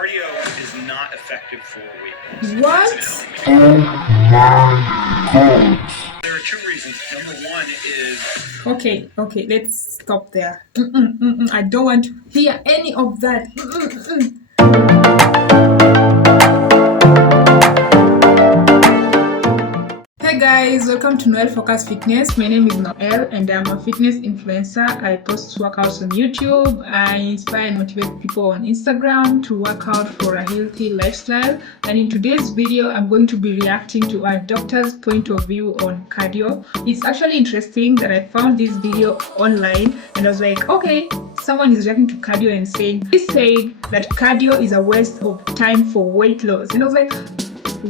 cardio is not effective for weight loss. What? Oh my God. There are two reasons. Number one is Okay, let's stop there. I don't want to hear any of that. Hey guys, welcome to Noel Focus Fitness. My name is Noel and I'm a fitness influencer. I post workouts on YouTube. I inspire and motivate people on Instagram to work out for a healthy lifestyle. And in today's video, I'm going to be reacting to a doctor's point of view on cardio. It's actually interesting that I found this video online and I was like, okay, someone is reacting to cardio and saying, he said that cardio is a waste of time for weight loss. And I was like,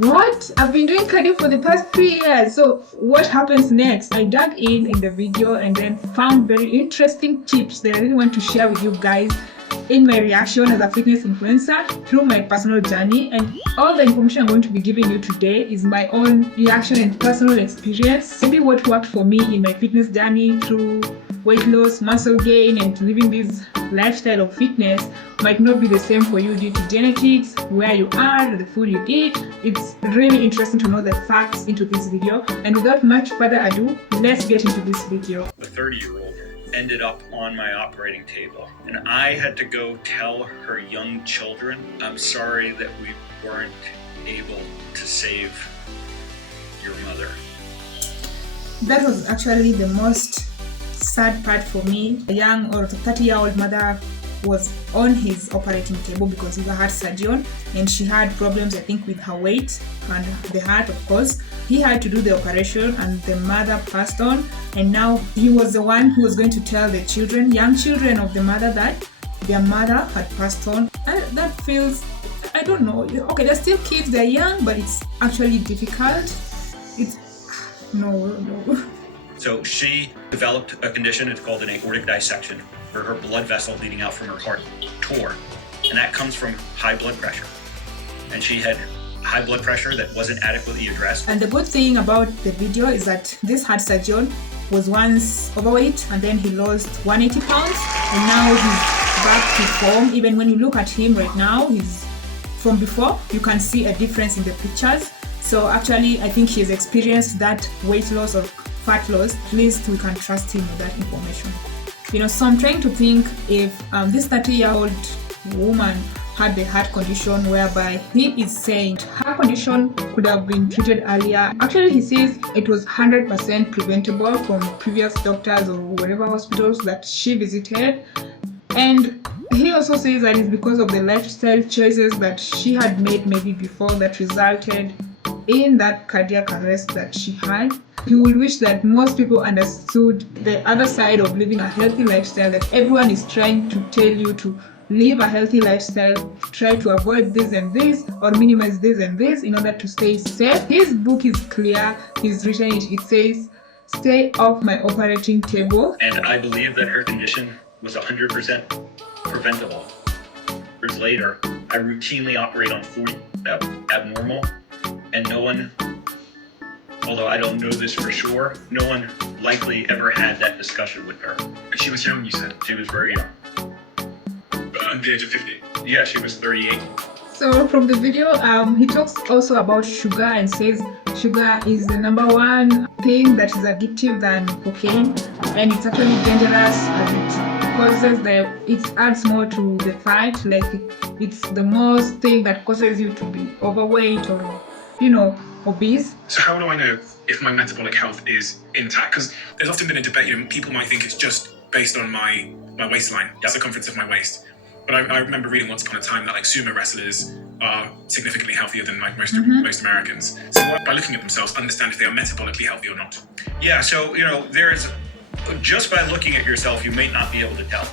what? I've been doing cardio for the past 3 years. So what happens next? I dug in the video and then found very interesting tips that I really want to share with you guys in my reaction as a fitness influencer through my personal journey. And all the information I'm going to be giving you today is my own reaction and personal experience. Maybe what worked for me in my fitness journey through weight loss, muscle gain, and living this lifestyle of fitness might not be the same for you due to genetics, where you are, the food you eat. It's really interesting to know the facts into this video. And without much further ado, let's get into this video. a 30-year-old ended up on my operating table, and I had to go tell her young children, I'm sorry that we weren't able to save your mother. That was actually the most sad part for me. A young or 30-year-old mother was on his operating table because he's a heart surgeon and she had problems, I think, with her weight and the heart, of course. He had to do the operation and the mother passed on, and now he was the one who was going to tell the children, young children of the mother, that their mother had passed on. And that feels, I don't know, okay, they're still kids, they're young, but it's actually difficult. It's no. So she developed a condition, it's called an aortic dissection, where her blood vessel leading out from her heart tore. And that comes from high blood pressure. And she had high blood pressure that wasn't adequately addressed. And the good thing about the video is that this heart surgeon was once overweight and then he lost 180 pounds and now he's back to form. Even when you look at him right now, he's from before, you can see a difference in the pictures. So actually, I think he has experienced that weight loss or fat loss. At least we can trust him with that information. So I'm trying to think if this 30-year-old woman had the heart condition whereby he is saying her condition could have been treated earlier. Actually, he says it was 100% preventable from previous doctors or whatever hospitals that she visited. And he also says that it's because of the lifestyle choices that she had made maybe before that resulted in that cardiac arrest that she had. He would wish that most people understood the other side of living a healthy lifestyle, that everyone is trying to tell you to live a healthy lifestyle, try to avoid this and this or minimize this and this in order to stay safe. His book is clear, he's written it, it says, stay off my operating table. And I believe that her condition was 100% preventable. Years later, I routinely operate on 40 abnormal, and no one, although I don't know this for sure, no one likely ever had that discussion with her. And she was young, you said? She was very young. But under the age of 50? Yeah, she was 38. So from the video, he talks also about sugar and says sugar is the #1 thing that is addictive than cocaine, and it's actually dangerous as it causes it adds more to the fight. Like it's the most thing that causes you to be overweight or obese. So how do I know if my metabolic health is intact? Because there's often been a debate, people might think it's just based on my waistline, the circumference of my waist. But I remember reading once upon a time that sumo wrestlers are significantly healthier than most Americans. So by looking at themselves, understand if they are metabolically healthy or not. Yeah, so there's, just by looking at yourself, you may not be able to tell.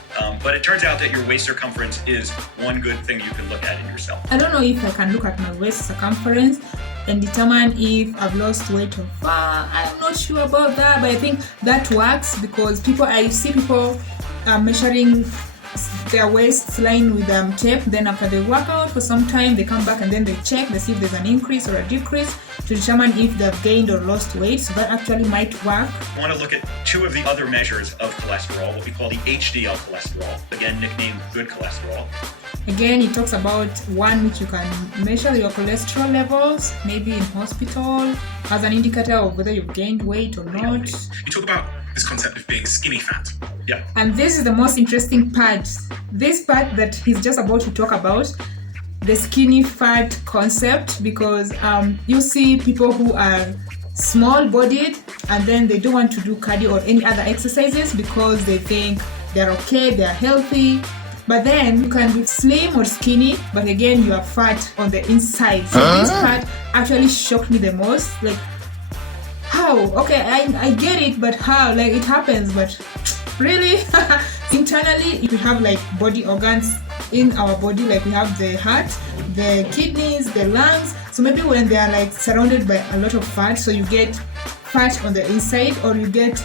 But it turns out that your waist circumference is one good thing you can look at in yourself. I don't know if I can look at my waist circumference and determine if I've lost weight or fat. I'm not sure about that, but I think that works because I see people measuring their waists lined with tape. Then after they work out for some time, they come back and then they check, they see if there's an increase or a decrease to determine if they've gained or lost weight. So that actually might work. I want to look at two of the other measures of cholesterol, what we call the HDL cholesterol, again nicknamed good cholesterol. Again, it talks about one which you can measure your cholesterol levels, maybe in hospital, as an indicator of whether you've gained weight or not. You talk about this concept of being skinny fat. Yeah. And this is the most interesting part. This part that he's just about to talk about, the skinny fat concept, because you see people who are small-bodied and then they don't want to do cardio or any other exercises because they think they're okay, they're healthy. But then you can be slim or skinny, but again you are fat on the inside. So this part actually shocked me the most. Like, how? Okay, I get it, but how? Like, it happens, but really? Internally, if we have like body organs in our body, like we have the heart, the kidneys, the lungs. So maybe when they are like surrounded by a lot of fat, so you get fat on the inside, or you get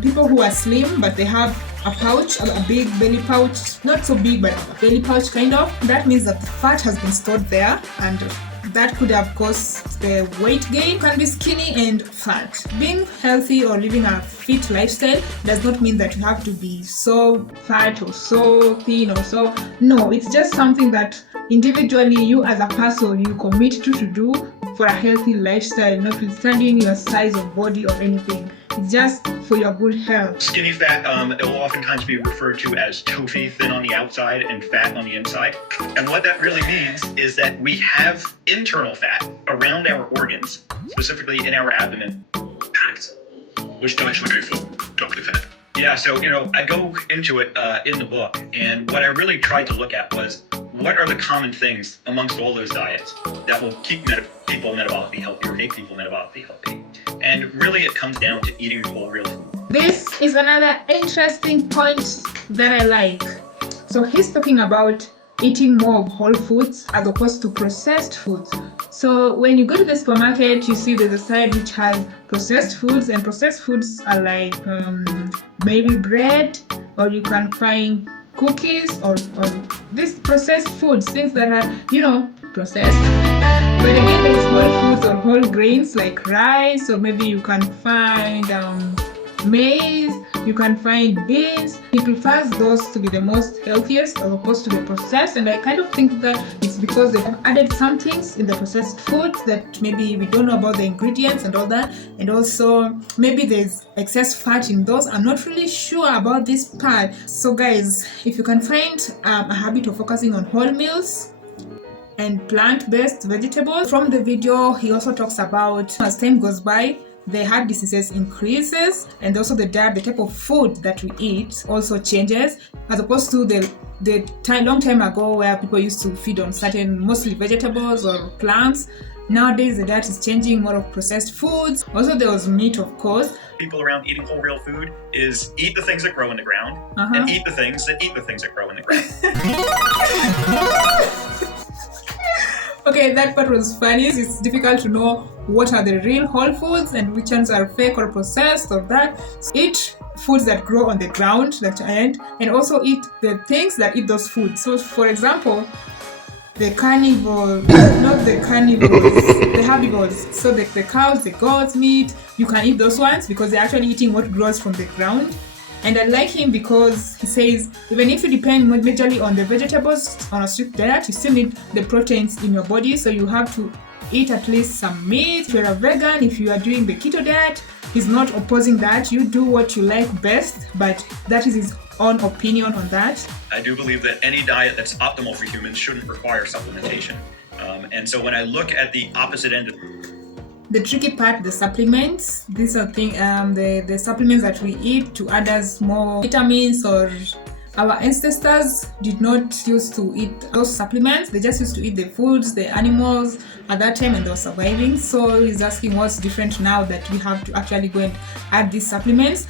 people who are slim but they have a pouch, a big belly pouch, not so big but a belly pouch kind of. That means that the fat has been stored there, and that could have caused the weight gain. You can be skinny and fat. Being healthy or living a fit lifestyle does not mean that you have to be so fat or so thin or so. No, it's just something that individually you as a person you commit to do for a healthy lifestyle, notwithstanding your size of body or anything. It's just for your good health. Skinny fat, it will oftentimes be referred to as tofu, thin on the outside and fat on the inside. And what that really means is that we have internal fat around our organs, specifically in our abdomen, packed. Which diet should I go for, Dr. Philip? Yeah, so, I go into it in the book, and what I really tried to look at was what are the common things amongst all those diets that will keep people metabolically healthy or make people metabolically healthy. And really it comes down to eating whole real food. This is another interesting point that I like. So he's talking about eating more of whole foods as opposed to processed foods. So when you go to the supermarket, you see there's a side which has processed foods, and processed foods are like maybe bread, or you can find cookies or these processed foods, things that are, processed. But again, there's whole foods or whole grains like rice, or maybe you can find maize, you can find beans. He prefers those to be the most healthiest as opposed to the processed, and I kind of think that it's because they have added some things in the processed foods that maybe we don't know about the ingredients and all that, and also maybe there's excess fat in those. I'm not really sure about this part. So guys, if you can find a habit of focusing on whole meals and plant-based vegetables. From the video, he also talks about as time goes by, the heart diseases increases, and also the type of food that we eat also changes, as opposed to the long time ago where people used to feed on certain mostly vegetables or plants. Nowadays the diet is changing, more of processed foods. Also there was meat, of course. People around eating whole real food is eat the things that grow in the ground and eat the things that grow in the ground. Okay, that part was funny. It's difficult to know what are the real whole foods and which ones are fake or processed or that. So eat foods that grow on the ground, and also eat the things that eat those foods. So for example, the carnivores, not the carnivores, the herbivores. So the cows, the goats, meat, you can eat those ones because they're actually eating what grows from the ground. And I like him because he says even if you depend majorly on the vegetables on a strict diet, you still need the proteins in your body. So you have to eat at least some meat. If you're a vegan, if you are doing the keto diet, he's not opposing that. You do what you like best, but that is his own opinion on that. I do believe that any diet that's optimal for humans shouldn't require supplementation. And so when I look at the opposite end of the tricky part, the supplements. These are the supplements that we eat to add us more vitamins, or our ancestors did not used to eat those supplements. They just used to eat the foods, the animals at that time, and they were surviving. So he's asking what's different now that we have to actually go and add these supplements.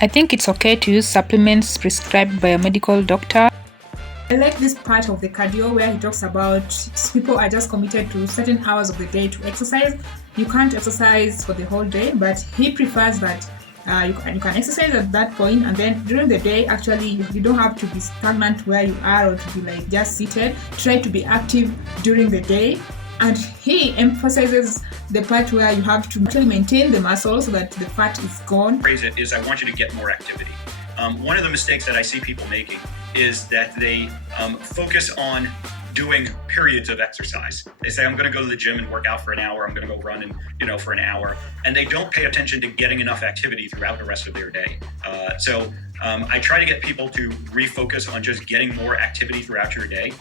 I think it's okay to use supplements prescribed by a medical doctor. I like this part of the cardio where he talks about people are just committed to certain hours of the day to exercise. You can't exercise for the whole day, but he prefers that You can exercise at that point, and then during the day, actually you don't have to be stagnant where you are or to be like just seated. Try to be active during the day. And he emphasizes the part where you have to actually maintain the muscle so that the fat is gone. Phrase it is, I want you to get more activity. One of the mistakes that I see people making is that they focus on doing periods of exercise. They say, I'm going to go to the gym and work out for an hour. I'm going to go run and, for an hour. And they don't pay attention to getting enough activity throughout the rest of their day. So I try to get people to refocus on just getting more activity throughout your day.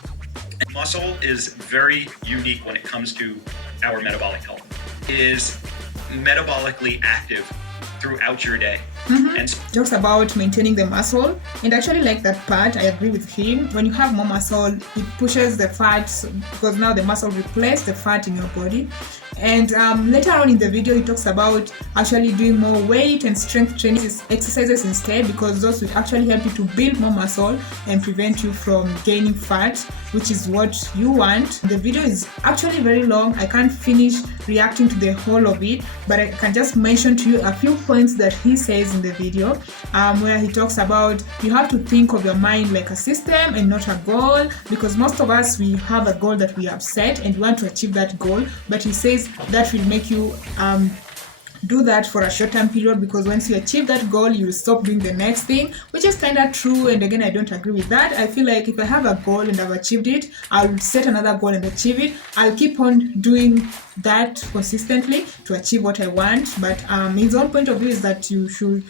And muscle is very unique when it comes to our metabolic health. It is metabolically active throughout your day. And talks about maintaining the muscle, and actually like that part. I agree with him. When you have more muscle, it pushes the fat, because now the muscle replaces the fat in your body. And later on in the video, he talks about actually doing more weight and strength training exercises instead, because those will actually help you to build more muscle and prevent you from gaining fat, which is what you want. The video is actually very long. I can't finish reacting to the whole of it, but I can just mention to you a few points that he says in the video, where he talks about you have to think of your mind like a system and not a goal, because most of us, we have a goal that we have set and we want to achieve that goal, but he says that will make you do that for a short-term period, because once you achieve that goal, you will stop doing the next thing, which is kind of true. And again, I don't agree with that. I feel like if I have a goal and I've achieved it, I'll set another goal and achieve it. I'll keep on doing that consistently to achieve what I want. But his own point of view is that you should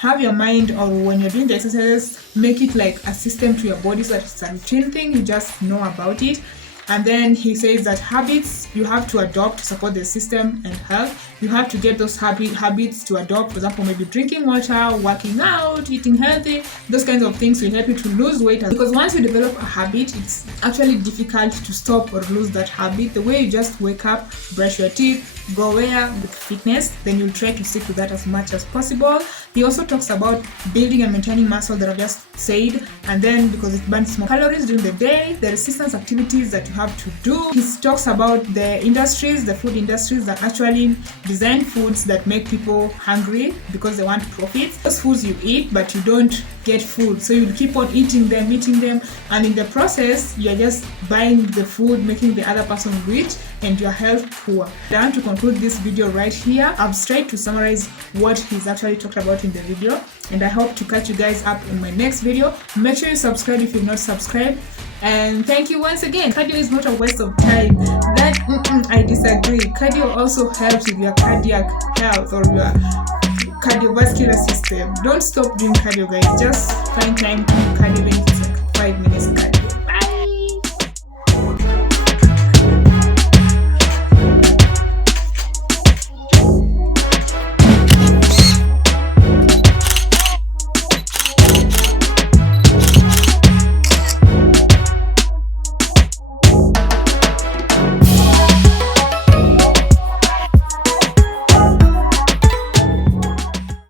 have your mind, or when you're doing the exercises, make it like a system to your body, so that it's a routine thing, you just know about it. And then he says that habits you have to adopt to support the system and health. You have to get those habits to adopt. For example, maybe drinking water, working out, eating healthy. Those kinds of things will help you to lose weight. Because once you develop a habit, it's actually difficult to stop or lose that habit. The way you just wake up, brush your teeth, go where with fitness, then you'll try to stick to that as much as possible. He also talks about building and maintaining muscle that I've just said, and then because it burns more calories during the day, the resistance activities that you have to do. He talks about the industries, the food industries that actually design foods that make people hungry because they want profit. Those foods you eat, but you don't get food, so you keep on eating them, and in the process, you're just buying the food, making the other person rich and your health poor. I want to conclude this video right here. I've tried to summarize what he's actually talked about in the video, and I hope to catch you guys up in my next video. Make sure you subscribe if you've not subscribed, and thank you once again. Cardio is not a waste of time. That I disagree. Cardio also helps with your cardiac health or your cardiovascular system. Don't stop doing cardio, guys. Just find time to cardio, like 5 minutes cardio.